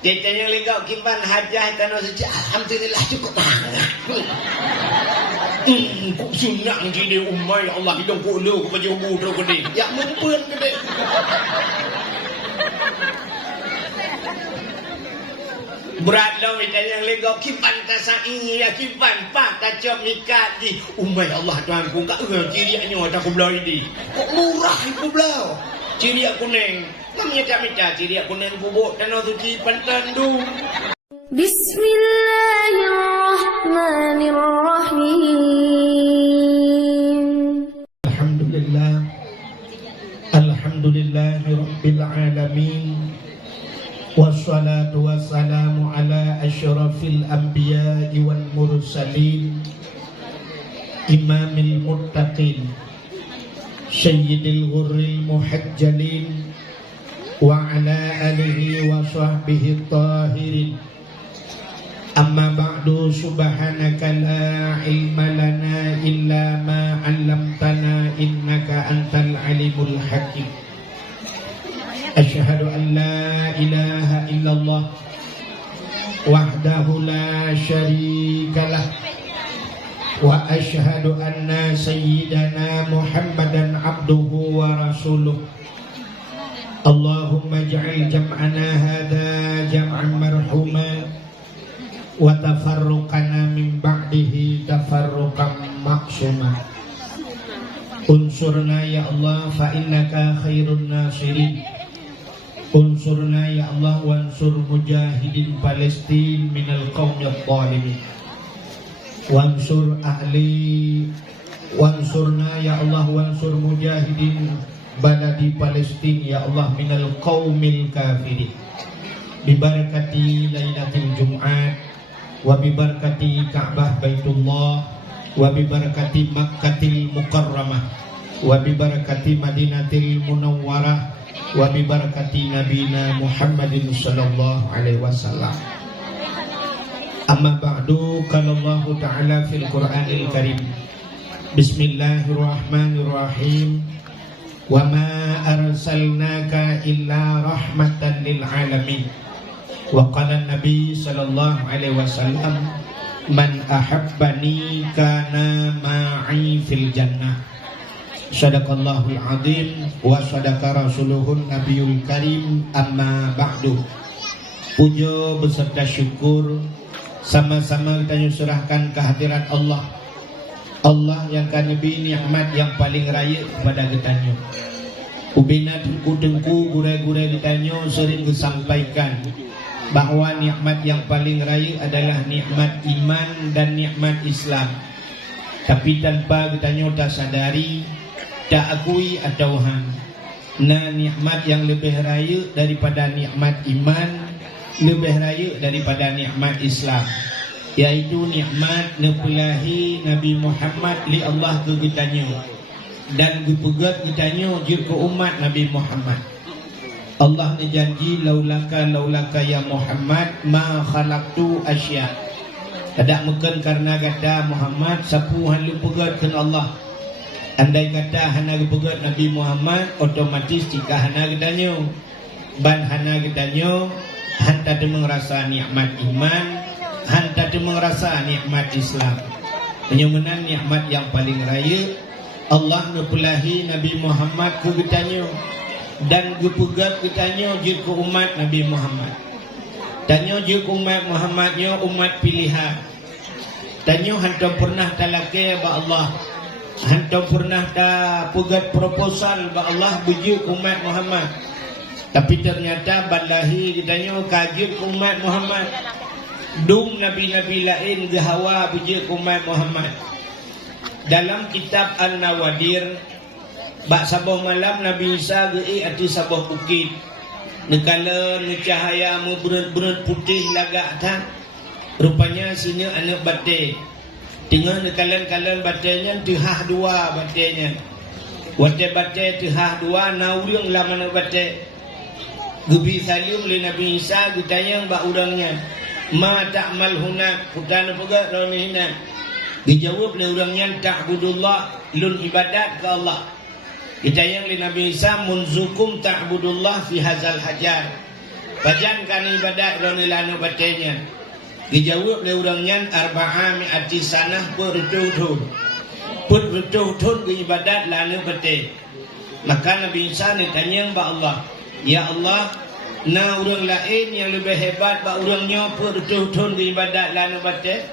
Kita yang legak kimpan hajah tanah suci. Alhamdulillah cukup tangan. Kok senang jadi umai Allah hidung kulu ke baju muda gede. Ya mumpun gede. Berat lah kita yang legak kimpan tasai ya kimpan pak kacau mikat di umai Allah Tuhan ku kak ciriaknya tak ku belah ini. Kok murah ku belah. Ciriak kuning. Namanya tak ciriak kuning bubuk tanah suci pantandu. Bismillahirrahmanirrahim. Alhamdulillahi rabbil alamin. Wassalatu wassalamu ala asyrafil anbiya'i wal mursalin, imamil muttaqin, sayyidil ghurril muhajjalin, wa ala alihi wa sahbihi tahirin. Amma ba'du, subhanaka la ilma lana illa ma 'allamtana innaka antal alimul hakim. Asyhadu an la ilaha illallah wahdahu la syarikalah wa asyhadu anna sayyidana Muhammadan abduhu wa rasuluh. Allahumma ja'al jam'ana hadha jam'an marhuma wa tafarruqana min ba'dihi tafarruqan maksuma. Unsurna ya Allah fa innaka khairun nasirin. Unsurna ya Allah wansur mujahidin Palestin minal qaumil zalimin. Wansurna ya Allah wansur mujahidin baladi Palestin ya Allah minal qaumil kafirin. Bibarakati lailatul Jum'at wa bibarakati Ka'bah Baitullah wa bibarakati Makkatil Mukarramah wa bibarakati Madinatil Munawwarah wa bibarakati nabina Muhammadin sallallahu alaihi wasallam. Amma ba'du, qala Allah ta'ala fil Qur'anil Karim. Bismillahirrahmanirrahim. Wa ma arsalnaka illa rahmatan lil alamin. Wa qala Nabi sallallahu alaihi wasallam, man ahabbani kana ma'i fil jannah. Sadaqallahul azim wa sadaqa rasuluhun nabiyul karim. Amma ba'du. Puja beserta syukur sama-sama kita serahkan kehadiran Allah. Allah yang kan lebih nikmat yang paling raya kepada kita. Ubina tengku-tengku gurai-gurai kita sering disampaikan bahwa nikmat yang paling raya adalah nikmat iman dan nikmat Islam. Tapi tanpa kita tak sadari, tak akui atau nah nikmat yang lebih raya daripada nikmat iman, lebih raya daripada nikmat Islam, yaitu nikmat nepulahi Nabi Muhammad li Allah ke kitanya dan gepegat kitanya je ke umat Nabi Muhammad. Allah ni janji laulaka ya Muhammad ma khalaqtu asya. Tidak mungkin karena kata Muhammad sapu halu pegat ke Allah. Andai kata hana gepegat Nabi Muhammad, otomatis jika hana gedanya ban hana gedanya hanta tu merasa nikmat iman, hanta tu merasa nikmat Islam. Menyumenan nikmat yang paling raya Allah ngepulahi Nabi Muhammad ke gedanya dan gepegat kitanya je ke umat Nabi Muhammad. Tanya je ke umat Muhammadnya umat pilihan. Tanya hanta pernah talakai ba Allah, hanta pernah dah pegat proposal ba Allah bujuk umat Muhammad. Tapi ternyata balahi ditanya kaget umat Muhammad. Dung nabi-nabi lain gehawa bujuk umat Muhammad. Dalam kitab An-Nawadir bak sabah malam Nabi Isa gei ati sabah bukit. Nekala cahaya mu berat-berat putih lagak ta. Rupanya sini anak bate. Tengah nekalan-kalan batenya tihah dua batenya. Wate-bate tihah dua nauriang lama nak bate. Gebi salim le Nabi Isa ditanya mbak urangnya, "Ma ta'mal hunak?" Kutana pegat ramihina. Dijawab le urangnya, "Ta'budullah," lun ibadat ke Allah. Ditanya le Nabi Isa, "Munzukum ta'budullah fi hazal hajar." pajankan ibadat ronilanu batenya. Dijawab oleh orangnya arba'ah mi'ati sanah bertuhun. Bertuhun ke ibadat lanu bate. Maka Nabi Isa ni tanya ba Allah, ya Allah, na orang lain yang lebih hebat ba orangnya bertuhun ke ibadat lanu bate?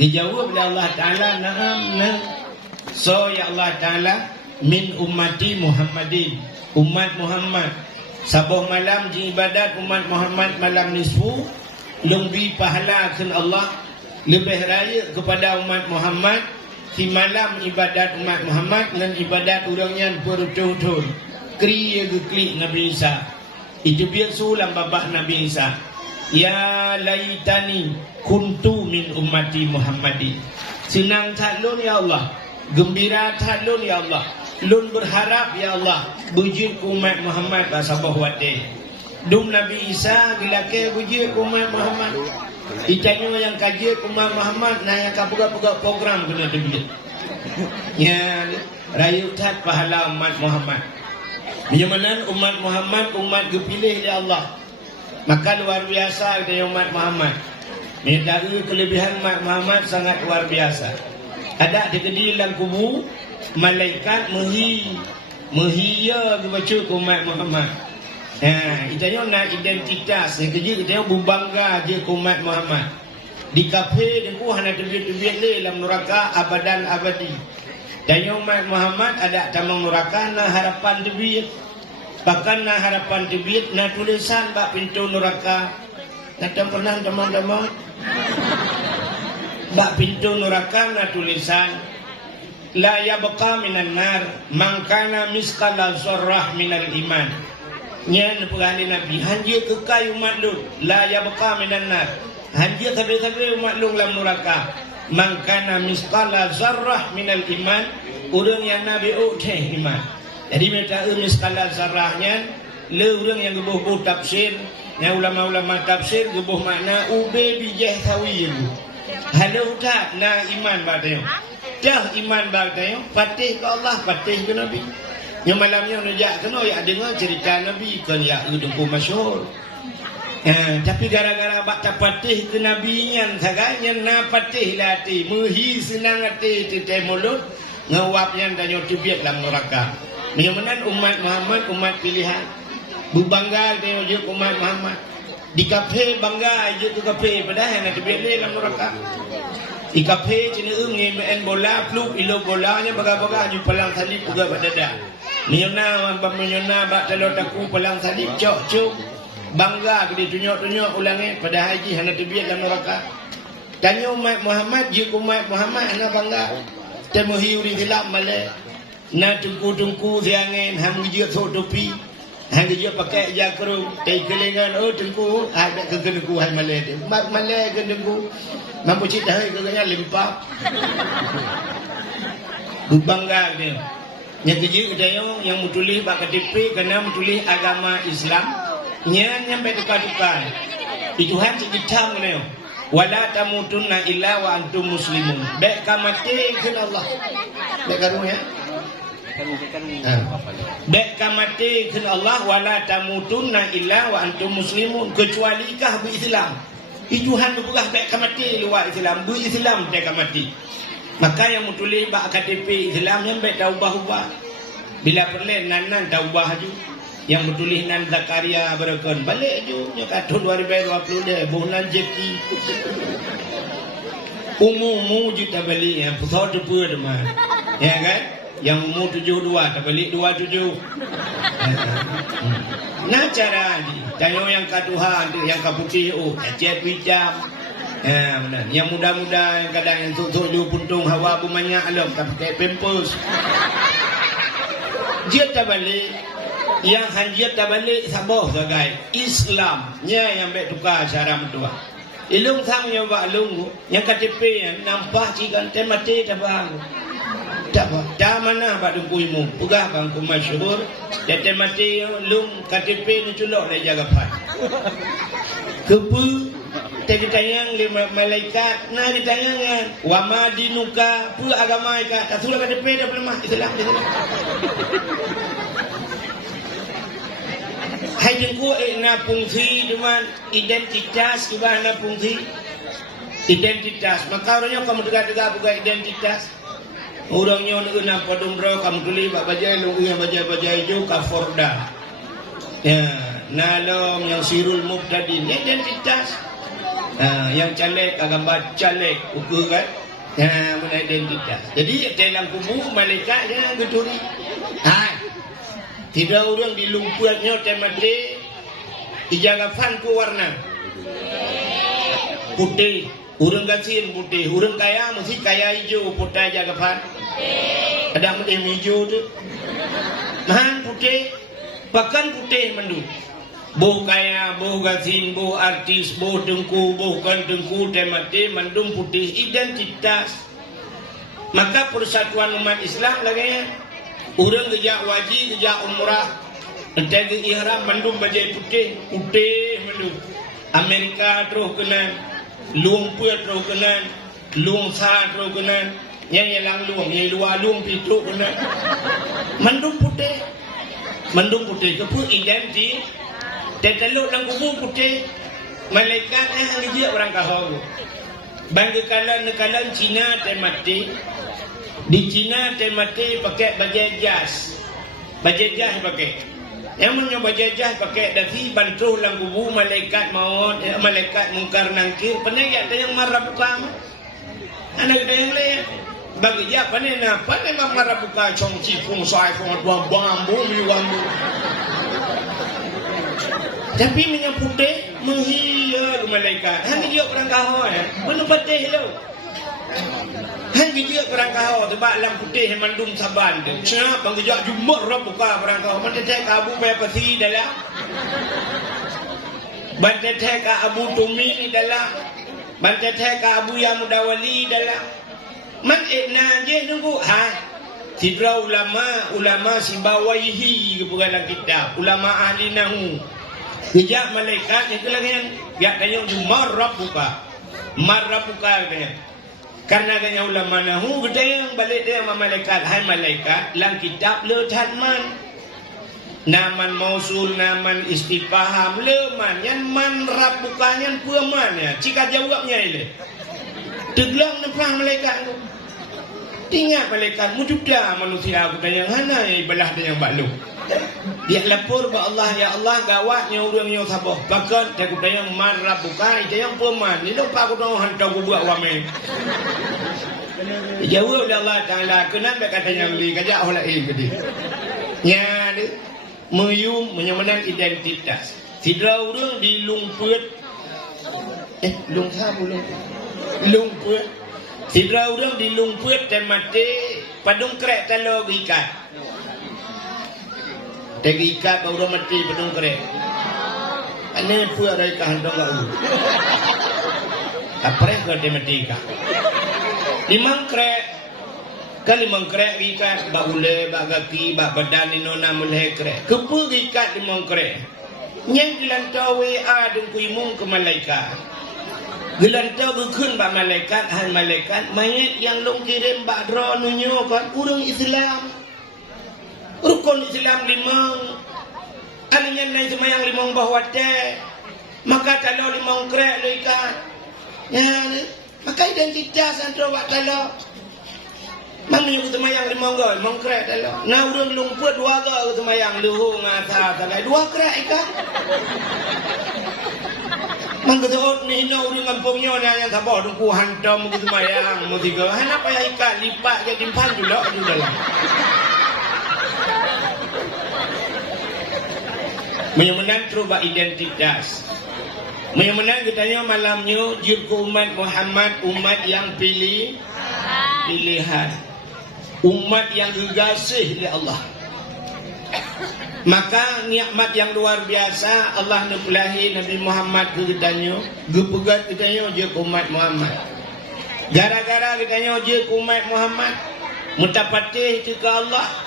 Dijawab oleh Allah Taala, na'am. So ya Allah Taala, min ummati Muhammadin, umat Muhammad. Sabah malam di ibadat umat Muhammad malam nisfu lebih pahala kan Allah, lebih raya kepada umat Muhammad di malam ibadat umat Muhammad dan ibadat orangnya bertutur kriya geklik Nabi Isa. Itu biar sulam babak Nabi Isa, ya laitani kuntu min ummati Muhammadin. Senang talun ya Allah, gembira talun ya Allah, lun berharap ya Allah bujur umat Muhammad basabah wate. Dum Nabi Isa gilake bujur umat Muhammad. Itanya yang kaji umat Muhammad na yang kabuka-buka program kena duit. Ya rayu tat pahala umat Muhammad. Bagaimana umat Muhammad umat dipilih oleh Allah. Maka luar biasa dari umat Muhammad. Dari kelebihan umat Muhammad sangat luar biasa. Ada di kedilan kubu malaikat menghia kebaca umat Muhammad. Itanya nak identitas yang kerja kita berbangga je umat Muhammad. Di kafe dan hana terbiat-terbiat le dalam neraka abadan abadi. Tanya umat Muhammad ada tamang neraka na harapan terbiat. Bahkan na harapan terbiat na tulisan bak pintu neraka. Kata pernah teman-teman bak pintu neraka na tulisan la yabqa minan nar man kana misqala zarrah minal iman. Nyan perhali Nabi hanya kekal umat lu la yabqa minan nar, hanya sampai umat lu dalam neraka man kana misqala zarrah minal iman, orang yang Nabi uteh iman. Jadi minta misqala zarrahnya le orang yang gebuh tafsir, yang ulama-ulama tafsir gebuh makna ube bijah tawil. Halau tak na iman badai. Dah iman badai, patih ke Allah, patih ke Nabi. Yang malamnya nejak kena ya dengar cerita Nabi kan ya udengku masyhur. Tapi gara-gara bak tak patih ke Nabi yang saganya na patih lati, mehi senang hati titai mulut ngawapnya dan nyotibit dalam neraka. Bagaimana umat Muhammad umat pilihan. Berbangga dengan umat Muhammad. Di kafe bangga je ke kafe padahal nak tibit dalam neraka. Di kafe cina main bola pluk ilo bolanya baga-baga ju palang salib juga badada. Menyona bak telur taku palang salib cok bangga dia tunjuk-tunjuk ulangnya pada haji hana terbiat dalam neraka. Tanya umat Muhammad je umat Muhammad hana bangga. Temuhi uri hilap malai. Na tungku-tungku siangin hang je sok topi. Hang je pakai jakru, tai kelengan tungku ada ke tungku hai malai tu. Malai ke tungku. Mampu cerita hai ke limpah. Bangga dia. Yang kerja dia yang mutulis bak KTP kena mutulis agama Islam. Nya nyampe tukar-tukar. Tuhan cikitang ni. Wala tamutunna illa wa antum muslimun. Baik kamati ke Allah. Baik kamu ya. Baik kamati ke Allah wala tamutunna illa wa antum muslimun, kecuali kah berislam. Tuhan berkah baik kamati luar Islam, berislam baik kamati. Maka yang mutulis bak KTP Islam yang baik taubah-ubah. Bila perlu nan taubah ju. Yang bertulis nan Zakaria Barakun balik ju nya kata 2020 deh bulan jeki. Umum ju tak balik yang pusat tu pun demam. Ya kan? Yang umur 72 tak balik 27. Nah cara ni tanya yang ka Tuhan tu yang ka putih cek pijam. Benar. Yang muda-muda yang kadang yang tok ju puntung hawa bumanyak alam tak pakai pampers. Dia tak balik. Yang hanjir tak balik sabar sebagai Islamnya yang baik tukar cara mentua. Ilung sang yang buat ilung yang KTP yang nampak cikan temati tak bang. Tak apa. Dah mana bak dengkuimu. Pegah bangku masyhur. Dia temati lung KTP ni culok dah jaga pat. Kepu ditayang lima malaikat nah ditayangan wa ma dinuka pula agama ika tak sudah KTP dah lemah Islam. Hai jengku na fungsi dengan identitas juga na fungsi identitas. Maka orangnya kamu tegak-tegak buka identitas. Orangnya na padung bro kamu tulis bak bajai lu yang bajai jo kaforda. Ya, nalom yang sirul mubtadin identitas. Yang caleg gambar caleg ukur kan. Mana identitas. Jadi dalam kubu malaikatnya geturi. Tidak orang di lumpurnya temati ijagafan ku warna putih, orang gasin putih, orang kaya mesti kaya hijau putih jagafan. Ada putih hijau tu, putih, bahkan putih mandu. Boh kaya, boh gasin, boh artis, boh dengku, boh kan dengku temati mandum putih identitas. Maka persatuan umat Islam lagi. Orang kerja wajib, kerja umrah, entah ke ihram mandum bajai putih mandum. Amerika terus kenan, luang puat terus kenan, luang sah terus kenan, yang luang, yang luar luang pitu kenan. Mandum putih, kepu identiti, teteluk lang kubu putih, malaikat yang dia orang kahau. Bagi kalan Cina temati. Di Cina temati pakai bajai jas pakai. Yang punya bajai jas pakai dafi bantuh lang kubu malaikat maut, malaikat mungkar nangkir. Penegak ada yang marah buka. Anak ada yang lain. Bagi dia pandai marah buka cong cipung soai fong buang bambu miwangu. Tapi minyak putih menghiyar malaikat. Hanya dia orang kahau penuh patih lo. Hanya dia orang kahau tebak lam putih mandum saban tu. Cina pengjak jumur roh buka orang kahau. Mentetek abu pepasi dalam. Mentetek abu tumi dalam. Mentetek abu yang mudawali dalam. Man ikna je nunggu. Sidra ulama sibawaihi kepugalan kita. Ulama ahli nahu. Kejak malaikat itu lagi yang tanya jumur roh buka. Marah buka katanya. Karena adanya ulama nahu kita yang balik dia sama malaikat. Hai malaikat, lang kitab le man. Naman mausul, naman istifaham le man. Yang man rab bukannya puaman ya. Jika jawabnya ini. Teglang nepang malaikat tu. Tinggal malaikat mudah manusia kita yang hana yang belah dia yang balu. Dia lapor ba Allah, ya Allah gawatnya orang yang sabar. Bahkan dia kata yang marah bukan, dia yang peman. Ini lupa aku tahu hantar aku buat wamen. Jawab oleh Allah Ta'ala, kenapa kata yang li, kajak oleh ke dia. Ya, meyum menyamakan identitas. Sidra orang di lumpur. Lumpur. Sidra orang di lumpur dan mati padung krek talo ikat. Tegi ikat baru mati padung krek. Ane puak dari kahandong kau. Apa yang kau mati ikat? Limang krek. Kali mengkrek ikat bak ule, bak kaki, bak badan ini nona mulai krek. Kepu ikat limang krek. Yang dilantau WA dan kuimung ke malaikat. Gelantau berkun bak malaikat, hal malaikat mayat yang long kirim bak dra nunyo kan urang Islam. Rukun Islam limang. Alinya naik semayang limang bahwa teh. Maka kalau limang krek ikat. Ya, maka identitas antara wak kalau. Mana yang semayang limang gol, limang krek kalau. Nah urang lumpur dua gol semayang luhung asa talai dua krek ikat. Mangkut ni hina urang kampungnya yang sabar tunggu hantam ke semayang mutiga. Kenapa ya ikat lipat ke timpan juga di dalam. Menyemenang terubah identitas. Menyemenang katanya malamnya jirku umat Muhammad, umat yang pilihan. Umat yang gegasih oleh Allah. Maka nikmat yang luar biasa Allah nupulahi Nabi Muhammad ke kitanya, gepegat kitanya je umat Muhammad. Gara-gara kitanya je umat Muhammad, mutapatih ke Allah.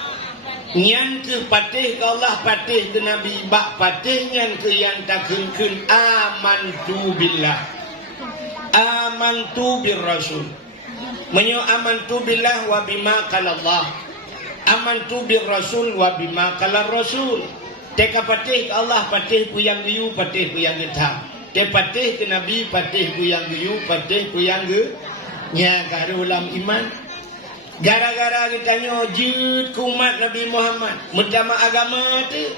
Nyan ke patih ke Allah, patih ke Nabi, bak patih nyan ke yang tak kun amantu billah. Amantu bir rasul. Menyo amantu billah wa bima qala Allah. Amantu bir rasul wa bima qala rasul. Teka patih ke Allah, patih ku yang giyu, patih ku yang getah. Te patih ke Nabi, patih ku yang giyu, patih ku yang ge. Nya karu ulam iman. Gara-gara kita nyojud ke umat Nabi Muhammad. Mentama agama tu.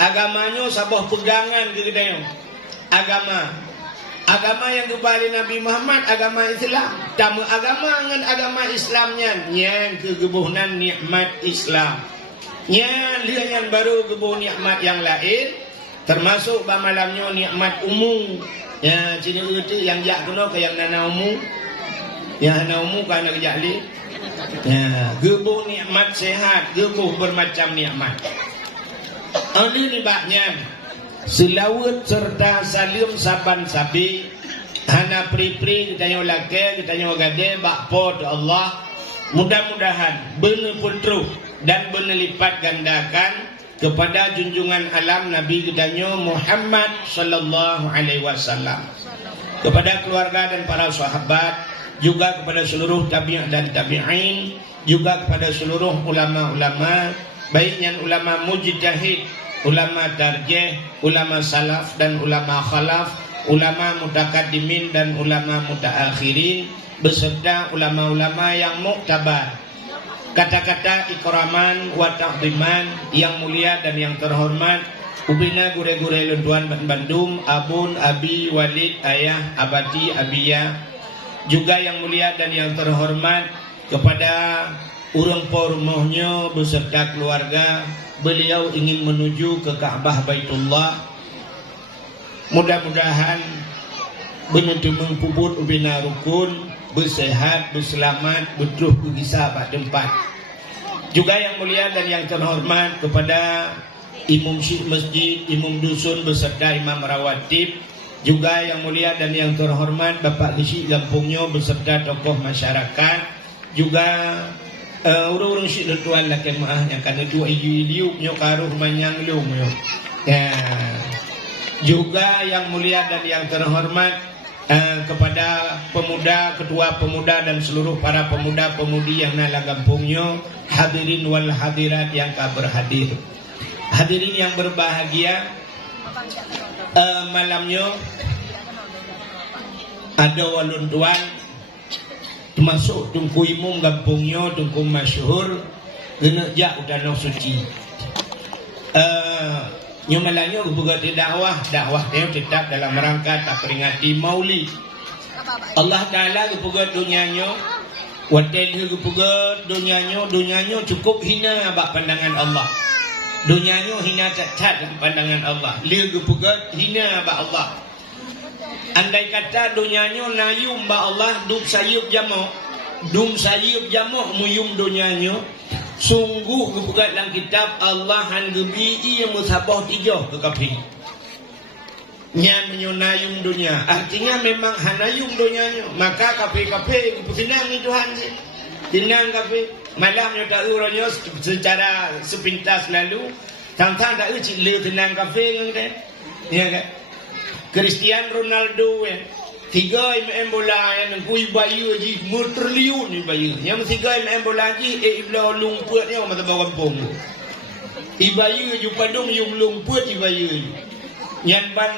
Agamanya sabah pegangan ke kita. Agama yang kembali Nabi Muhammad, agama Islam. Tamu agama dengan agama Islamnya, yang kegebuhan nikmat Islam. Yang lihat baru kebuh nikmat yang lain, termasuk malamnya nikmat umum. Ya, cina itu yang jak kena ke yang nana umum. Yang nana umum kan nak jali. Ya, kebuh nikmat sehat, kebuh bermacam nikmat. Ini ni baknya. Selawat serta salim saban sabi hana pri-pri kita nyo lake kita nyo gade bakpo do Allah mudah-mudahan benar putru dan benar lipat gandakan kepada junjungan alam Nabi kita nyo Muhammad sallallahu alaihi wasallam, kepada keluarga dan para sahabat, juga kepada seluruh tabi'in dan tabi'in, juga kepada seluruh ulama-ulama, baiknya ulama mujtahid, ulama tarjih, ulama salaf dan ulama khalaf, ulama mutakaddimin dan ulama mutaakhirin, beserta ulama-ulama yang muktabar. Kata-kata ikraman wa ta'ziman yang mulia dan yang terhormat, ubina gure-gure lunduan Bandung, abun, abi, walid, ayah, abadi, abiyah, juga yang mulia dan yang terhormat kepada urang pormohnya beserta keluarga. Beliau ingin menuju ke Ka'bah Baitullah. Mudah-mudahan benar-benar mengpuput ubina rukun, bersehat, berselamat, betul bergisah pada tempat. Juga yang mulia dan yang terhormat kepada imam syekh masjid, imam dusun beserta imam rawatib. Juga yang mulia dan yang terhormat Bapak Lisi Gampungnya beserta tokoh masyarakat. Juga orang-orang syik tuan lah kemah yang kena dua iu nyo karuh manyang lung nyo. Ya. Juga yang mulia dan yang terhormat kepada pemuda, ketua pemuda dan seluruh para pemuda-pemudi yang nala kampungnya, hadirin wal hadirat yang tak berhadir. Hadirin yang berbahagia, malamnya ada walun tuan termasuk tungku imum kampungnya, tungku masyhur kena jak danau suci. Nyomalanya berbuat dakwah dia tetap dalam rangka tak peringati Maulid. Allah Taala berbuat dunianya, watel berbuat dunianya cukup hina bak pandangan Allah. Dunianya hina cacat dalam pandangan Allah. Dia berbuat hina bak Allah. Andai kata dunianya nayum ba Allah dum sayup jamak muyum dunianya, sungguh kebukat dalam kitab Allah han gebi ia musabah tiga ke kapi. Nyan menyonayum dunia, artinya memang hanayum dunianya, maka kapi-kapi kepusinang ni Tuhan je. Tinang kapi malamnya tak uranya secara sepintas lalu, tang-tang tak ucik le tenang kapi ngang kan. Ya kan? Cristiano Ronaldo 3 main bola yang kui bayu ji triliun ni bayu. Yang 3 main bola ji ibla lumput ni mata bawang kampung. Ibayu ju padung yung lumput ibayu. Nyan ban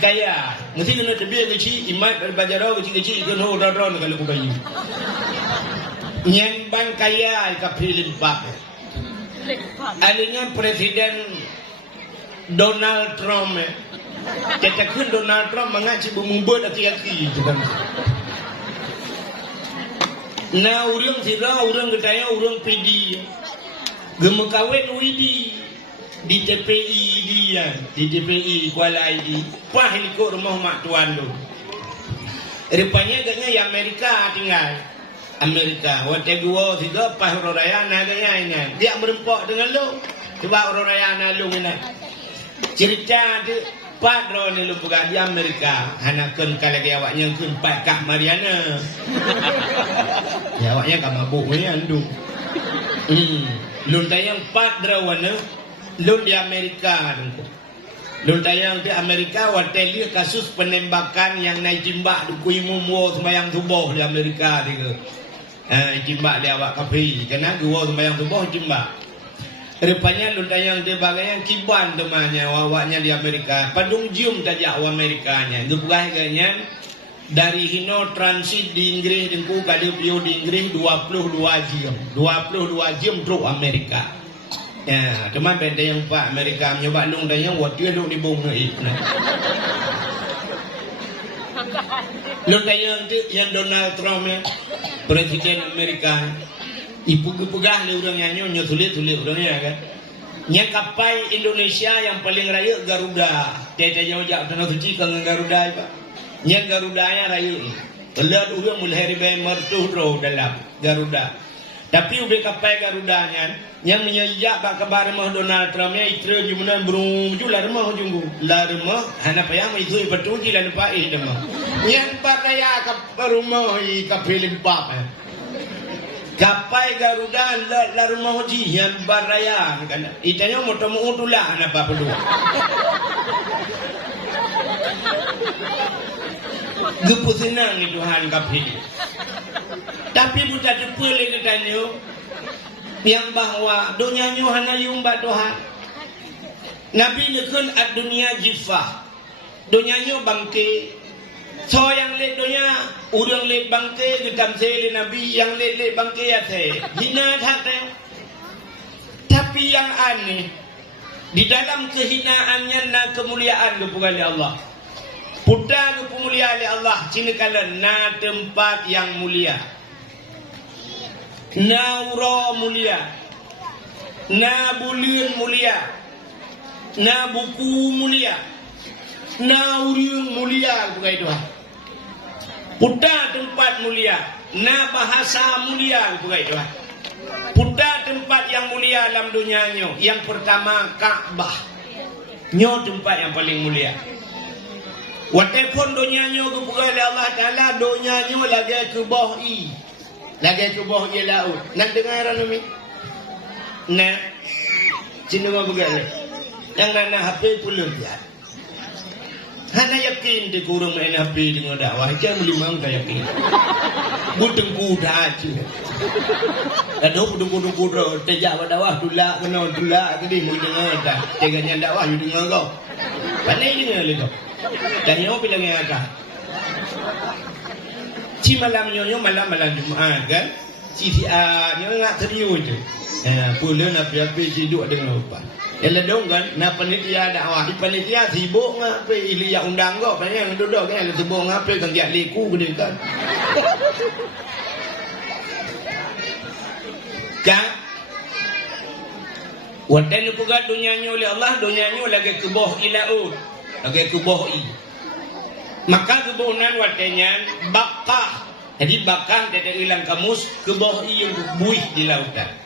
kaya. Mesti kena tebia kecil imat bajaro kecil kena ron kalau ku bayu. Nyan ban kaya ka pilih bab. Alinya Presiden Donald Trump katakan Donald Trump mengaji bermubut aki-aki itu kan. Nah orang sira, orang gedaya, orang PD gemekawin widi di TPI dia, di TPI Kuala ID pah ikut rumah mak tuan tu. Rupanya agaknya ya Amerika tinggal. Amerika, waktu 2-3 pas orang raya naganya ini. Dia berempok dengan lu. Coba orang raya nalu ini. Cerita tu Padro ni lu buka di Amerika, hanakan kalau dia awaknya kun pat Kak Mariana. Ya awaknya kak mabuk ni andu. Lun tayang Padro wana, lun di Amerika tu. Lun tayang di Amerika waktu dia kasus penembakan yang naik jimbak di Kuimumu sembayang subuh di Amerika tu. Jimbak dia awak kapi, kena dua sembayang subuh jimbak. Rupanya lu tayang dia bagainya kiban temannya wawaknya di Amerika. Padung jum tajak wa Amerikanya. Gepugah ganyan dari Hino transit di Inggris dengku kali piu di Inggris 22 jam. 22 jam terus Amerika. Ya, cuma benda yang Pak Amerika nyoba lung tayang wa dia lu di bung ni. Lu tayang tu yang Donald Trump ya, Presiden Amerika. Ipugah le urang nyanyo nyo tulis urangnya kan. Nya kapal Indonesia yang paling raya Garuda. Tete jauh-jauh tanah suci kang Garuda Pak. Nya Garudanya raya. Telat urang mulai ribai mertuh ro dalam Garuda. Tapi ube kapal Garudanya yang menyejak bak kabar mah Donald Trump ya itre jumunan brum jular mah junggu. Lar mah hana payah mai tu betul jilan pai demah. Yang pataya ka rumah i ka Philippines. Kapai Garuda la rumah jian baraya kan. Itanya moto mutulah na apa dua. Gepu senang itu han kapi. Tapi buta depele ketanyo yang bahwa donyanya hana yumba Tuhan. Nabi nyekun ad dunia jifah. Donyanya bangke. So yang le donya urang le bangke getam se le Nabi yang le bangke ya se hina thate. Tapi yang aneh di dalam kehinaannya na kemuliaan kepada Allah. Putra kemuliaan Allah cina kala na tempat yang mulia. Na ura mulia. Na bulan mulia. Na buku mulia. Na uriung mulia bukan itu. Putra tempat mulia, na bahasa mulia bukan itu. Putra tempat yang mulia dalam dunianya. Yang pertama Ka'bah. Nyo tempat yang paling mulia. Walaupun dunianya kepada Allah Taala dunianya lagi ke bawah i. Lagi ke bawah i laut. Nak dengar ni? Nah. Cina bukan. Yang nak HP puluh dia. Hana yakin di kurung main HP dengan dakwah. Jangan melimang tak yakin. Budeng kuda aja. Aduh budeng kuda. Tejak dakwah tulak kena tulak tadi mau dengar dah. Teganya dakwah you dengar kau. Pandai dengar le kau. Tanya apa bilang yang agak. Ci malam nyonya malam Jumaat kan. Ci nyonya nak teriu je. Pula nak api hidup dengan lupa. Yalah dong kan, na panitia dakwah, di panitia sibuk ngape ilia undang kau, banyak yang duduk kan, sibuk ngape kan dia liku gede kan. Kan? Wadan puga dunianya oleh Allah, dunianya lagi ke bawah ilaud, lagi ke bawah i. Maka kebunan wadannya bakah. Jadi bakah dari ilang kamus ke bawah i yang buih di lautan.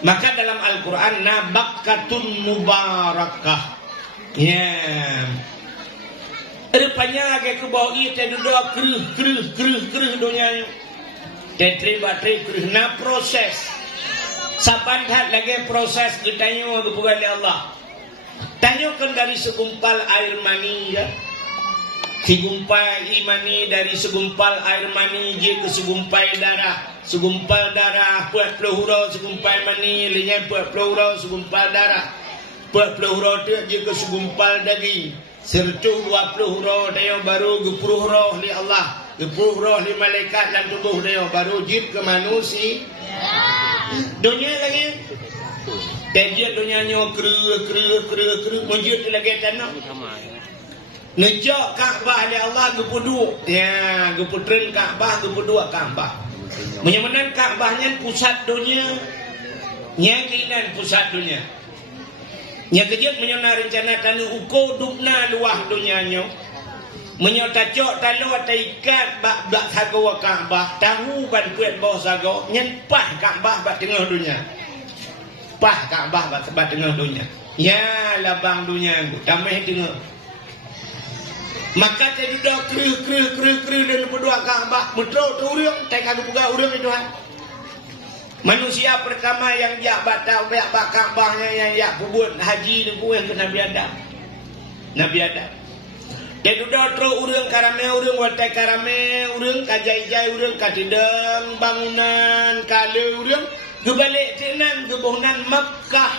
Maka dalam Al-Quran nabakatun mubarakah. Ya. Rupanya agak ke bawah itu duduk keruh dunia. Tetri bateri keruh. Na proses. Sapandat lagi proses ditanya kepada Allah. Tanyakan dari segumpal air mani ya. Segumpal imani dari segumpal air mani je ke segumpal darah. Segumpal darah puat peluru segumpal mani linya puat peluru segumpal darah. Puat peluru tu je ke segumpal daging. Sertu 20 roh dia baru gepruh roh li Allah. Gepruh roh li malaikat dalam tubuh dia baru jid ke manusia. Dunia lagi. Dia dunia nyo kru mujud lagi tanah. Nejak Kaabah oleh Allah gepudu. Ya, geputren Kaabah gepudua Kaabah. Menyamanan Kaabahnya pusat dunia. Nya keinan pusat dunia. Nya kejut menyona rencana tanu uko dupna luah dunianya. Menyota cok talo taikat bak sago Kaabah, tahu ban kuat bawah sago, nyen pah Kaabah bak tengah dunia. Pah Kaabah bak tengah dunia. Ya labang dunia aku, tamai tengah. Maka saya duduk kru dan berdua Kaabah metro tu urang tak kagak buka urang itu kan. Manusia pertama yang jak batal bak Kaabahnya yang jak buat haji ni buat ke Nabi Adam. Nabi Adam. Dia duduk terus urang karame urang watai karame urang kajai-jai urang katidang bangunan kale urang gebalik tenan ke bangunan Makkah.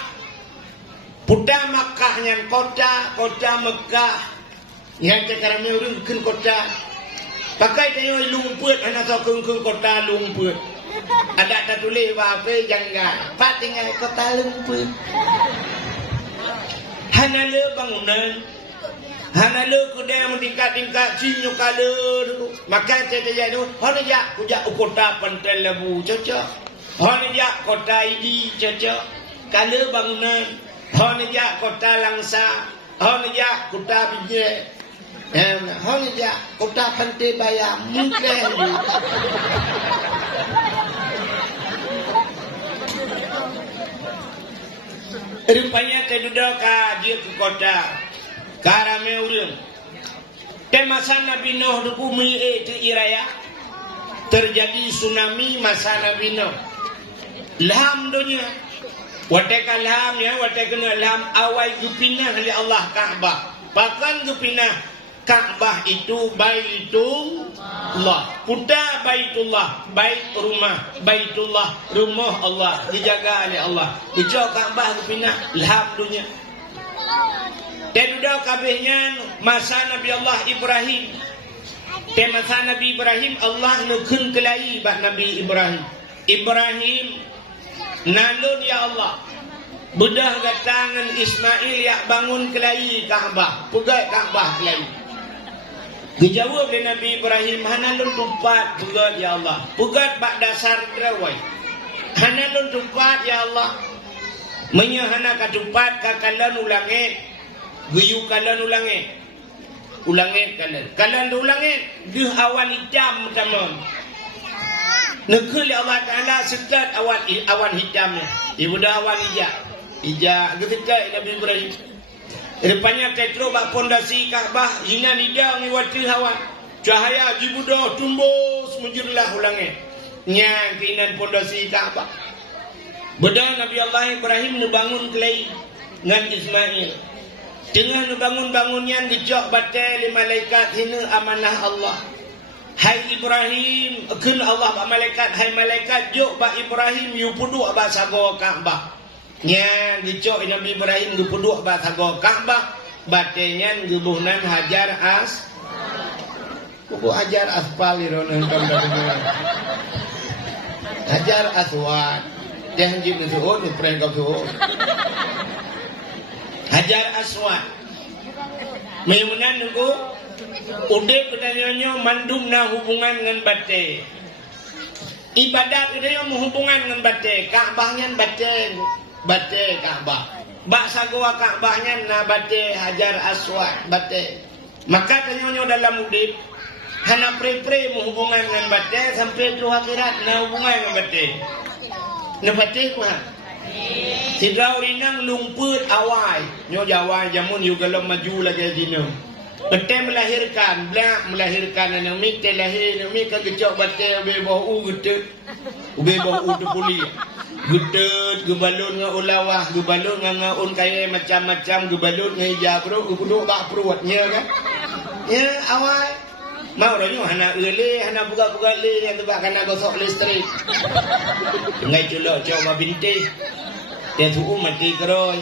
Puta Makkah nyan kota Mekah. Yang cakap ramai orang ken kota. Pakai tayoi lumpur anak so keng kota lumpur. Ada tak tulis apa jangan. Pak tinggal kota lumpur. Hanale bangunan. Hanale kedai meningkat-tingkat cinyo kala tu. Maka saya tu, hana jak kujak kota Pantai Labu cocok. Hana jak kota Idi cocok. Kala bangunan. Hana jak kota Langsa. Hana jak kota Bijak. Hana jak kota Pantai Bayam. Mungkin. Rupanya terdudak dia ke kota. Karame urang. Masa Nabi Nuh du bumi itu iraya. Terjadi tsunami masa Nabi Nuh. Laham dunia. Wateka laham ya, wateka laham awai gupinah oleh Allah Kaabah. Pakan gupinah Kaabah itu Baitullah. Puta Baitullah, bait rumah, Baitullah, rumah Allah, dijaga oleh Allah. Dijauh Kaabah gupinah laham dunia. Dan udah kabehnya masa Nabi Allah Ibrahim. Dan masa Nabi Ibrahim Allah nukun kelai bah Nabi Ibrahim. Ibrahim nalun ya Allah. Bedah gatangan Ismail ya bangun kelai Kaabah. Pegat Kaabah kelai. Dijawab oleh Nabi Ibrahim, hanalun tumpat pegat ya Allah. Pegat bak dasar derawai. Hanalun tumpat ya Allah. Menyahana katumpat kakalan ulangit. Guyu kalan ulangit kalan ulangit deh awan hitam teman. Negeri Allah Taala sekat awan hitamnya. Ibu dah awan hijau ketika Nabi Ibrahim. Rupanya tetro bak pondasi Kaabah ina nida ngiwati awan. Cahaya jibudah tumbus menjerlah ulangit. Nya keinan pondasi Kaabah. Bedah Nabi Allah Ibrahim nebangun kelai ngan Ismail. Tengah bangun-bangunnya dijok batai li malaikat hina amanah Allah. Hai Ibrahim, ken Allah ba malaikat, hai malaikat jok ba Ibrahim yu puduk ba sago Kaabah. Nya dijok Nabi Ibrahim yu puduk ba sago Kaabah, batenya gebuhnan hajar Kuku hajar aspal iron hajar aswad. Jangan jitu suhud pren kau suhud. Hajar Aswad. Maymunan nunggu udah pertanyaannya mandum na hubungan dengan bate. Ibadat dia hubungan dengan bate. Kaabahnya bate Kaabah. Baksa gua Kaabahnya na bate Hajar Aswad bate. Maka tanyanya dalam udip hana pre-pre hubungan dengan bate sampai tu akhirat na hubungan dengan bate. Na bate kuah. Tidak rinang lumpur awai. Nyo Jawa jamun juga lom maju lagi dino. Betul melahirkan, belak melahirkan anak mi terlahir mi kagecok batai bebau gede. Bebau tu puli. Gede gebalun ngah ulawah, gebalun ngah un kaya macam-macam, gebalun ngah jabro, gebuduk bak perutnya kan. Ya awai. Mau dah nyo hana eule, hana buka-buka le yang tu bak kana gosok listrik. Ngai culok coba binti. Dia tu mati keroy.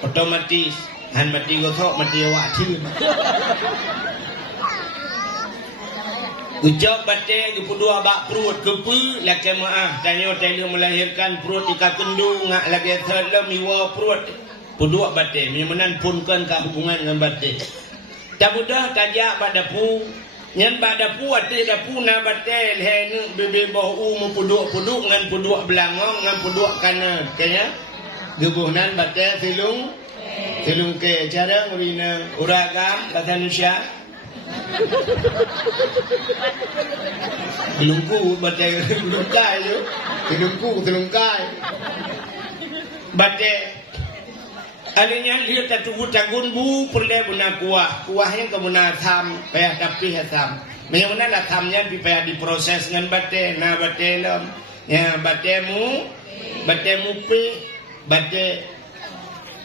Otomatis han mati gosok mati awak cil. Ucap batai kepudua bak perut kepu laki maaf tanya tanya melahirkan perut ika kendung ngak lagi terlem iwa perut pudua batai memenan punkan ke hubungan dengan batai. Tak mudah tajak pada pu nyan pada pu ada dapu na batai hen bebe bau mempuduk-puduk ngan puduk belangong ngan puduk kanan kaya gebuhnan batai filung ke cara ngurina uragam kata Indonesia belungku batai belungkai tu belungku telungkai batai alanya lihat tatubu tagun bu perle buna kuahnya kemuna tham payah tapi hatam memang nak thamnya payah diproses dengan batai na batai lam ya bataimu pe batai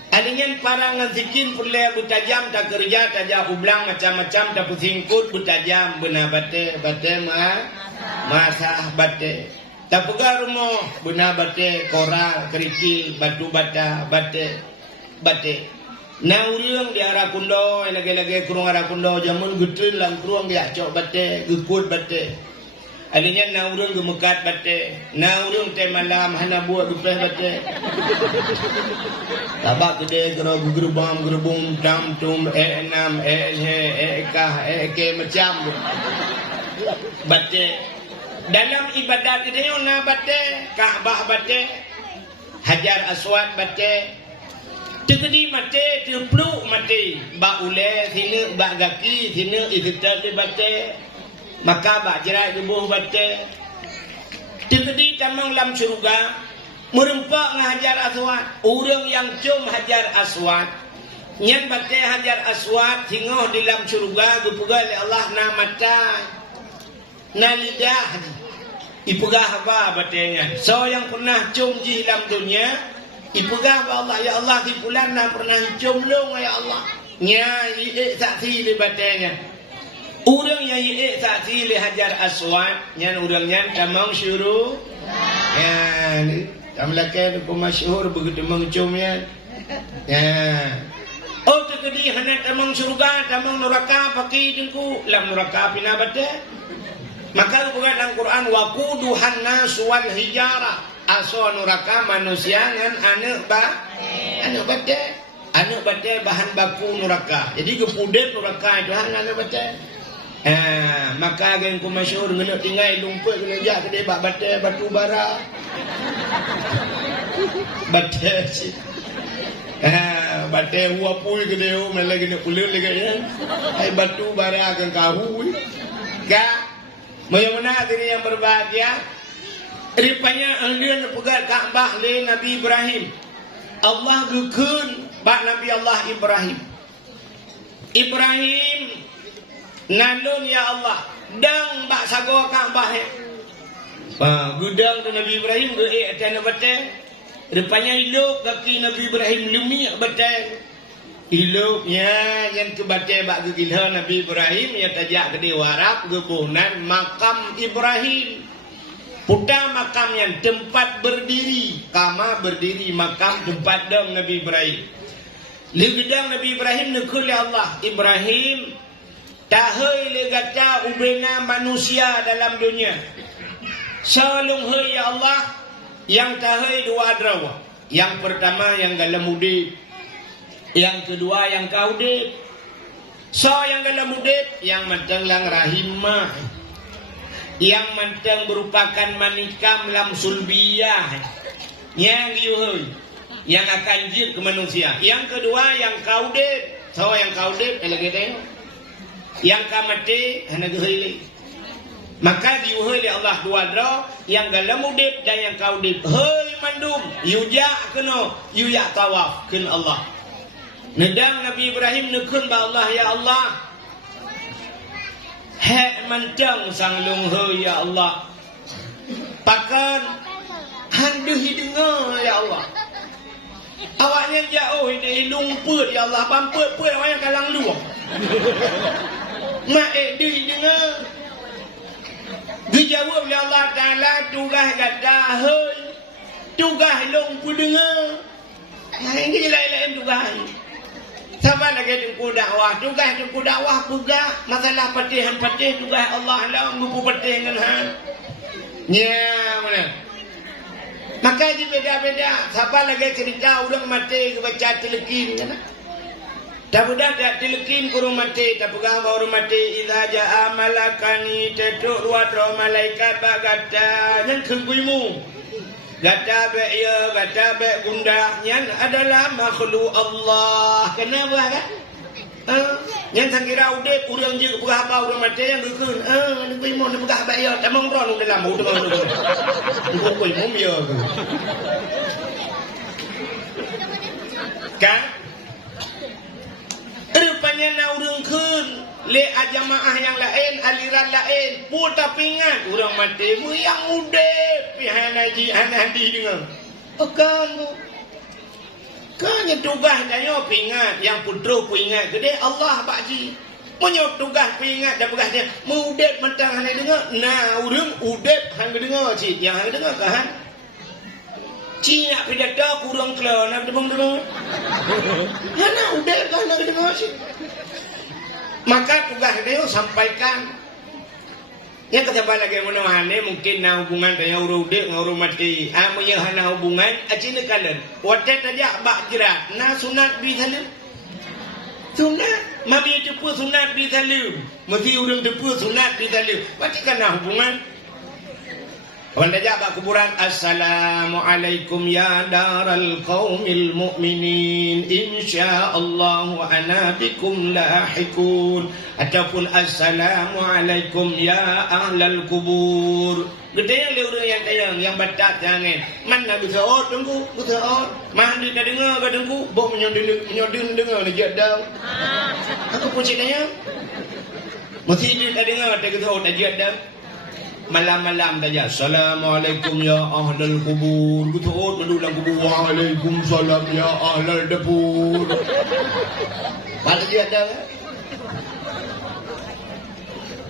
adanya parang zikin perle butajam tak kerja tajak ublang macam-macam tak pusingkut butajam bena batai masah batai tak pegar rumah bena batai koral kerikil batu bata batai batik. Nah urang di arah kundo, lagi-lagi kurung arah kundo, jamun gudun lang kurung dia cok batik, gekut batik. Adanya na urang gemekat batik, na urang teh malam hana buat dupeh batik. Tabak gede gerbang tam tum enam kah ke macam batik. Dalam ibadat dia na batik, Kaabah batik, Hajar Aswad batik. Tegedi mati, terpeluk mati. Bak ule, sini, bak gaki, sini, ikhtar di batik. Maka bak jerat tubuh batik. Tegedi tamang lam syurga. Merempak dengan Hajar Aswad. Orang yang cum Hajar Aswad. Yang batik Hajar Aswad, hingoh di lam syurga. Dipegang oleh Allah na mata. Na lidah. Ipegah apa batiknya. So yang pernah cum di dalam dunia. Ipegah Allah, ya Allah di bulan nak pernah jomlong ya Allah. Nya iik saksi di badannya. Orang yang iik saksi di Hajar Aswad, nyan orang nyan tamang syuruh. Ya, tamlakan pemasyhur begitu mengcumnya. Ya. Oh tegedi hana tamang surga, tamang neraka pakai dengku, lam neraka pina badan. Maka bukan dalam Quran waquduhan nas wal hijarah. Aso neraka manusia dengan anak batai bahan baku neraka. Jadi kepudet neraka itu anak batai. Maka agen ku masyhur ngene tinggal lumpur kena jak kedai bak batai batu bara. Batai si. Batai uapui kedai o mele kena pulut lagi ya. Ai batu bara akan kahu. Ga mana diri yang berbahagia. Rupanya alien pegat Kaabah le Nabi Ibrahim. Allah gekun bak Nabi Allah Ibrahim. Ibrahim nalun ya Allah dang bak sago Kaabah. Gudang tu Nabi Ibrahim ge atana batai. Rupanya ilok kaki Nabi Ibrahim lumia batai. Iloknya yang ke batai bak gegilha Nabi Ibrahim ya tajak gede warap gebunan makam Ibrahim. Putar makam yang tempat berdiri, kama berdiri makam tempat dam Nabi Ibrahim. Legedang Nabi Ibrahim nekul ya Allah Ibrahim tahai legata ubena manusia dalam dunia. Salung hai ya Allah yang tahai dua drawa. Yang pertama yang dalam udip, yang kedua yang kaudip. So yang dalam udip yang mentenglang rahimah. Yang mentang merupakan manikam lam sulbiyah yang yuhui yang akan jir ke manusia. Yang kedua yang kaudip. So yang kaudip lagi tengok yang kamati hana gehili. Maka diuhai oleh Allah dua dra yang dalam udip dan yang kaudip. Hei mandum yuja kena yuya tawaf ken Allah. Nedang Nabi Ibrahim nekun ba Allah ya Allah. Hek mantang sang lung he ya Allah. Pakan handuhi dengar ya Allah. Awaknya jauh ini lumpur ya Allah. Pamput awaknya kalang luang. Mak dehi dengar. Dijawab ya Allah Ta'ala tugas gada hei. Tugas lumpur dengar. Ini jelai-jelai tugas. Sama lagi tunggu dakwah, tugas tunggu dakwah juga masalah patihan-patih tugas Allah lah ngupu patih dengan han. Ya mana? Maka je beda-beda. Siapa lagi cerita orang mati baca telekin kan? Tak budak tak telekin kurung mati, tak pegang orang mati. Idza jaa malakani tetuk dua malaikat bagata yang keguimu. Gata be ya, gata be gundahnya adalah makhluk Allah. Kenapa kan? Yang sangkira udip urang je pegah apa urang mati yang gekeun. Ni kuy mon pegah ba ya, tamang ron dalam udah mau. Ku kuy mom ya. Kan? Rupanya na urang keun le jamaah yang lain, aliran lain, pun tapi ingat orang mati mu yang udip pihan haji hadi dengan. Kan yang tugas dayo pingat yang putro ku ingat gede Allah bakji. Munyo tugas pingat dah begas dia mu udip mentang hana dengar. Nah urang udip hang dengar cik yang hang dengar kan. Cina pidato kurang kelar nak dengar. Hana udah kan nak dengar sih. Maka tugas dia sampaikan. Yang kata lagi mana mungkin na hubungan dengan urudik dengan mati. Amunya hana hubungan acina kalen. Wadah tadi bak jerat. Na sunat bi salim. Sunat. Mami cepu sunat bi salim. Mesti urang cepu sunat bi salim. Macam kana hubungan. Wanda jaba kuburan. Assalamualaikum ya daral qaumil mu'minin, insyaallah wa ana bikum lahikun. Ataupun assalamualaikum ya ahlal kubur. Gede yang leureung yang tayang yang batat jangan. Mana bisa tunggu bisa mandi dah dengar ke tunggu boh menyodin dengar ni jadau. Aku pucik tanya. Mesti dia dah dengar tak tahu dah jadau. Malam-malam saja. Assalamualaikum ya ahlal kubur. Betul mendulang kubur. Waalaikumsalam ya ahlal dapur. Pada dia ada.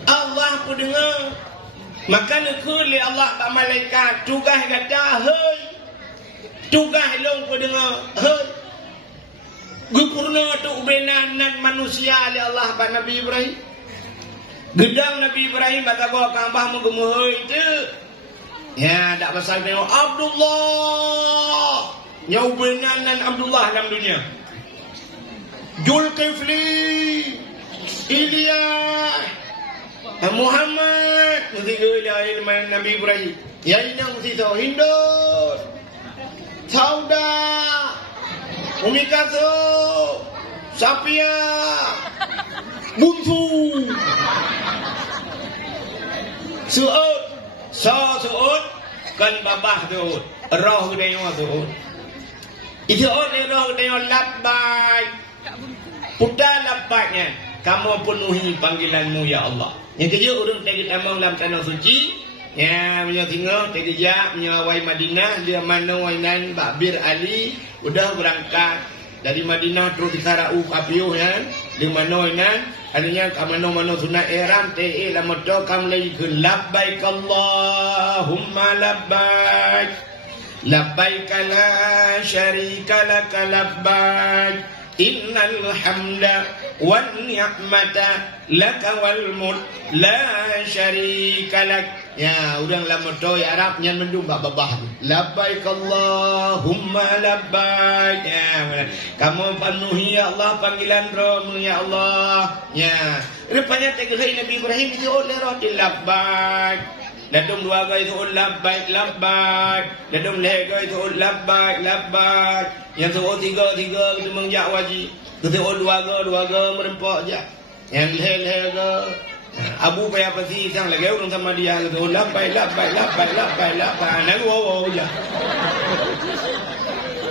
Allah pun dengar. Maka nekuli Allah pak malaikat tugas kata hei. Tugas long pun dengar. Hei. Gupurna tu benanan manusia oleh Allah pak Nabi Ibrahim. Gedang Nabi Ibrahim kata bawa kambah mengemuh itu. Ya, tak pasal tengok Abdullah. Nyau benanan Abdullah dalam dunia. Zulkifli, Ilyas, Muhammad. Mesti gila ilmu Nabi Ibrahim. Ya ini mesti tahu Hindus, Sauda, Umi Kaso, Sapia, Bunsu, Suud, Suud, kan babah Suud, roh gedenya Suud. Itu orang roh gedenya labbaik, putar labbaiknya. Kamu penuhi panggilanmu ya Allah. Yang kedua orang tegi tamang dalam tanah suci. Ya, punya tinggal tegi jak, punya wai Madinah, dia mana wainan Bakbir Ali, udah berangkat dari Madinah terus di Karau Kapiuh ya. Di mana wainan adanya kamano-mano sunat ihram te lama to kam lagi ke labbaik Allahumma labbaik labbaik la syarika lak labbaik innal hamda wan ni'mata lak wal mulk la syarika lak. Ya, orang lama to ya Arab nyan mendung babah. Labbaik Allahumma labbaik. Ya, kamu penuhi ya Allah panggilan rohmu ya Allah. Ya, rupanya tegeh Nabi Ibrahim itu oleh roh di labbaik. Dadung dua kali itu labbaik labbaik. Dadung lega itu labbaik labbaik. Yang tu tiga itu mengjak wajib. Itu dua ga merempok je. Yang lega Abu payah pasti sang lagi orang sama dia gitu labbaik nak wow je.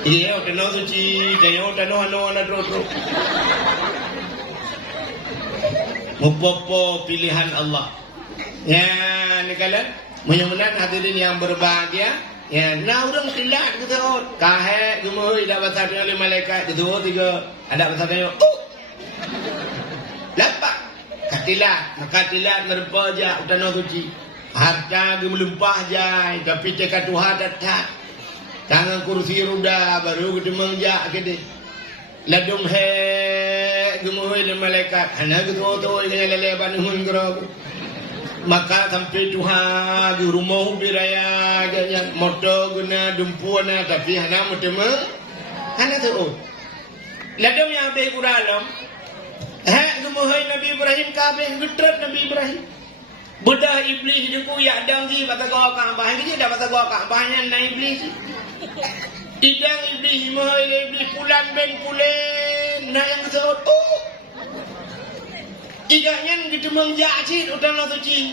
Iya kena suci jangan tano ana terus. Mupopo pilihan Allah. Ya ni kalian mudah-mudahan hadirin yang berbahagia. Ya, nah orang tilat gitu. Kahe gemuh dak pasal oleh malaikat itu tiga ada pasal tanya. Lapak Katilat nerpa je utana suci. Harta gemelimpah je tapi tekat Tuhan datang. Tangan kursi roda baru gedemeng je gede. Ladum he gemuh le malaikat. Ana gitu dengan lele banuhun gerabu. Maka sampai Tuhan di rumah biraya jangan motor guna dumpuana tapi hana mutema hana tu. Ladum yang be kuralam. Gemuhai Nabi Ibrahim kabeh getret Nabi Ibrahim. Bedah iblis dia ku ya dang ji bata gua Kaabah ni dah bata gua Kaabahnya na iblis. Idang iblis mohai iblis pulan ben pulen na yang kesot. Igaknya gitu mengjacit utang suci.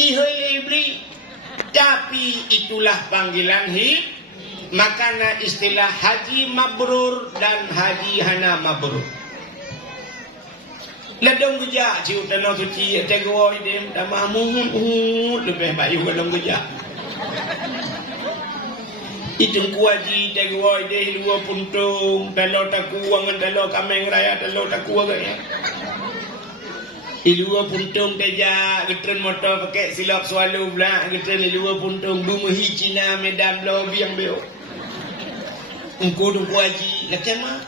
Ihai iblis. Tapi itulah panggilan hidup. Makana istilah haji mabrur dan haji hana mabrur. Ladang gejak ciut tanah suci tegoi dem tamah muhun lebih baik ladang gejak. Itu kuaji tegoi deh dua puntung talo takuang talo kameng raya talo takuang gaya. Ilua puntung teja getren motor pakai silap swallow pula getren ilua puntung bumuhi Cina Medan Blau biang beo. engko duk haji lakama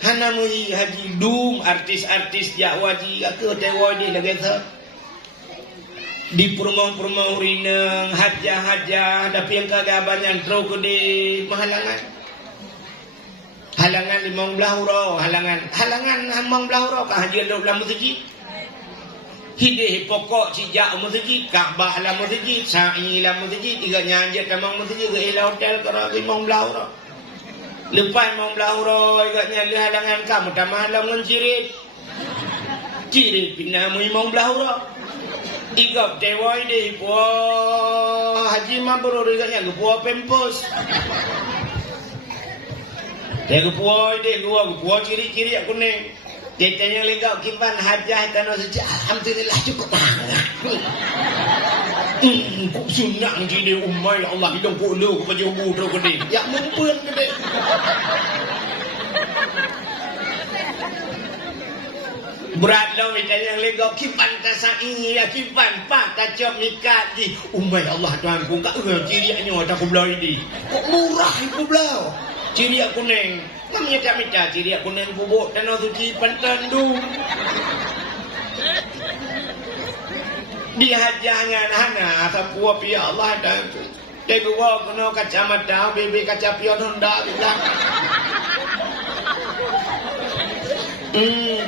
hana mui haji dum artis-artis jak haji aku tewa di lagi sa di perumah-perumah rinang hajah-hajah tapi yang kagak banyak tro ke di mahalangan halangan 15 euro halangan 15 euro ka haji dalam masjid hidih pokok cijak masjid Kaabah dalam masjid sa'i dalam masjid tiga nyanjat dalam masjid ke hotel kara 15 euro lepas 15 euro agaknya le halangan kamu tambah dalam cirit pindah 15 euro igap tewai deh puah haji mabrur agaknya ke puah pempos ya ke puah deh gua ciri-ciri aku nih Tetanya legak kipan hajah tanah sejak alhamdulillah cukup banget. Kok sunang jadi umai Allah hidung kok lu ke baju budo gede. Ya mumpun gede. Berat lo mitanya legak kipan tasai ya kipan pak kacau mikat di umai Allah tuanku kak cirinya tak kublau ini. Kok murah itu blau. Ciri aku neng. Namanya tak minta ciri aku neng bubuk tanah suci pantan du. Di hajahnya hana sapua pia Allah dan tegua kena kacamata bebe kaca pion Honda bilang.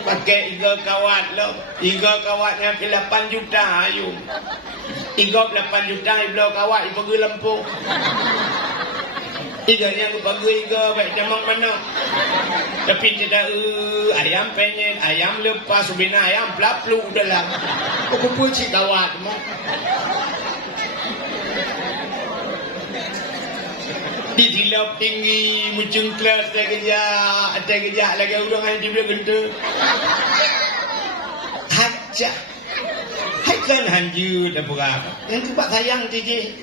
Pakai iga kawat lo. Iga kawatnya 8 juta ayu. Iga 8 juta iblo kawat ibu Lampung. Iga yang bagi iga baik demang mana. Tapi tidak ayam penyet, ayam lepas, bina ayam pelaplu dalam. Aku pun si kawat mo. Di tilap tinggi, muncung kelas ada kejap lagi udang yang dibeli genta. Hajah. Hajan hanju dah berapa. Yang tu sayang tiji.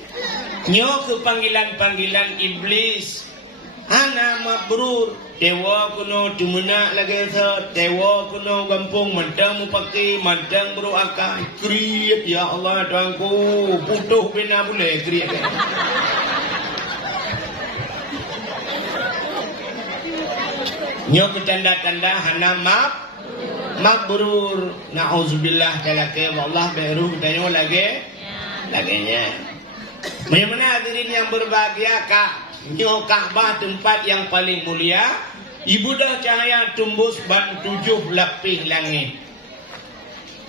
Nyo ke panggilan-panggilan iblis. Hana mabrur. Dewa kuno cumuna lagi sa. Dewa kuno gampung. Mantang mupaki. Mantang beruakai. Kriat ya Allah tuanku. Putuh bina boleh kriat. Nyo ke tanda-tanda hana mabrur. Na'udzubillah kalake. Allah beru. Tanya laginya. Bagaimana hadirin yang berbahagia Kak? Nyo Kaabah tempat yang paling mulia. Ibudah cahaya tumbus ban 7 lapis langit.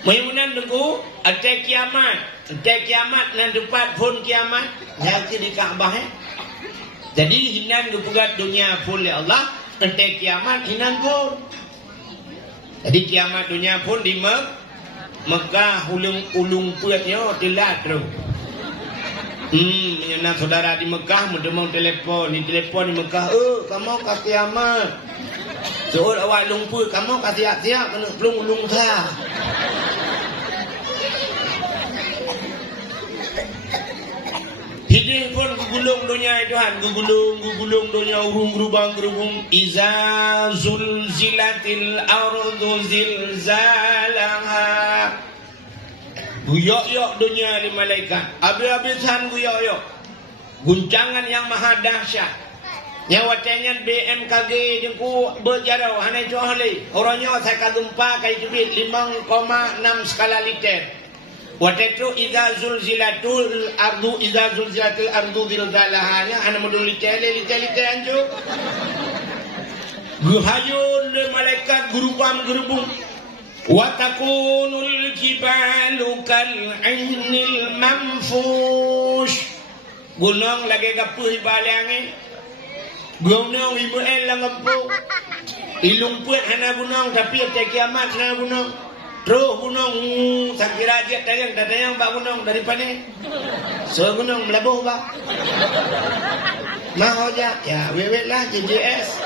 Bagaimana tunggu? Ada kiamat. Ada kiamat dan tempat pun kiamat. Jadi di Kaabah Jadi hinan kepugat dunia pun ya Allah. Ada kiamat hinan pun. Jadi kiamat dunia pun di Mekah ulung puatnya telat terus. Nak saudara di Mekah mau telepon di Mekah. Kamu kasih kiamat. Soal awak lumpur kamu kasih siap kena pelung sah. Hidih pun gugulung dunia Tuhan, gugulung dunia urung gerubang. Iza zulzilatil ardu zilzalaha. Guyok-yok dunia di malaikat. Habis-habisan guyok-yok. Guncangan yang maha dahsyat. Nyawatnya BMKG jengku berjarau. Hanai johli. Orangnya saya kalumpa kai jubit 5,6 skala liter. Waktu itu Iza zulzilatul ardu zilzalahanya. Hana modul liter anjo. Guhayun malaikat gerubang. Watakunul jibalu kal'inil manfush. Gunung lagi gapuh balangin. Gunung ibu lang gapuh. Ilumput hana gunung tapi ada kiamat hana gunung. Terus gunung sakit raja tayang bak gunung dari mana? So gunung melabuh bak. Mau aja ya wewet lah JJS.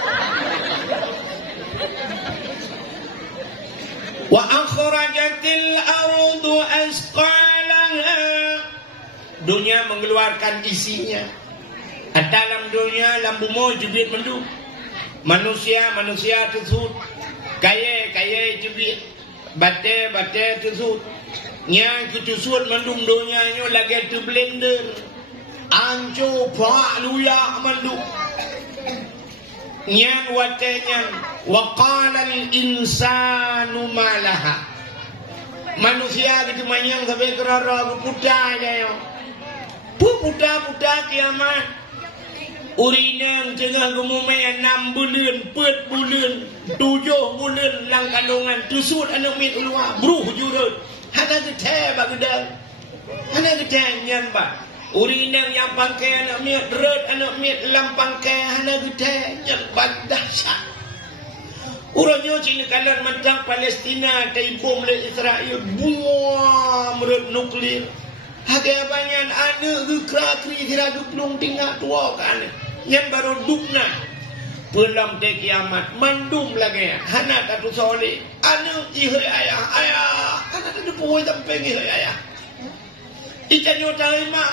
Wa akhrajatil ardu asqalaha. Dunia mengeluarkan isinya. Dalam dunia lambu mo jubit mendu. Manusia tersud. Kaya jubit. Bate tersud. Yang ketusud mendung dunia nyo lagi tu blender. Anco pak luya mendu. nyan watenyan wa qala al insanu malaha manusia gitu manyang sampai kerara putar dia putar kiamat urinang tengah kemudian 6 bulan 4 bulan 7 bulan lang kandungan tusut anak mit ulwa bruh jurut hana gede bagudang hana gede nyan ba urinang yang pangkai anak mit red anak mit lam pangkai hana gede nyan badahsyat urangnya Cina kalan mentang Palestina kai bom le Israel buang red nuklir haga banyak anak gekra kri kira duplung tinggal tua kan yang baru dukna pelam te kiamat mandum lagi hana tatu soli anak ihai ayah anak tatu puai tampeng ihai ayah ikan nyotai mak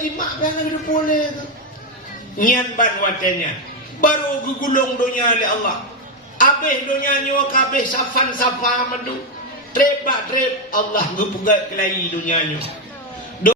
imak banyak hidup boleh nyan ban watenya baru gugulung dunia oleh Allah abeh dunia nyawa kabeh safan safa madu trep Allah gepugai kelai dunia nyawa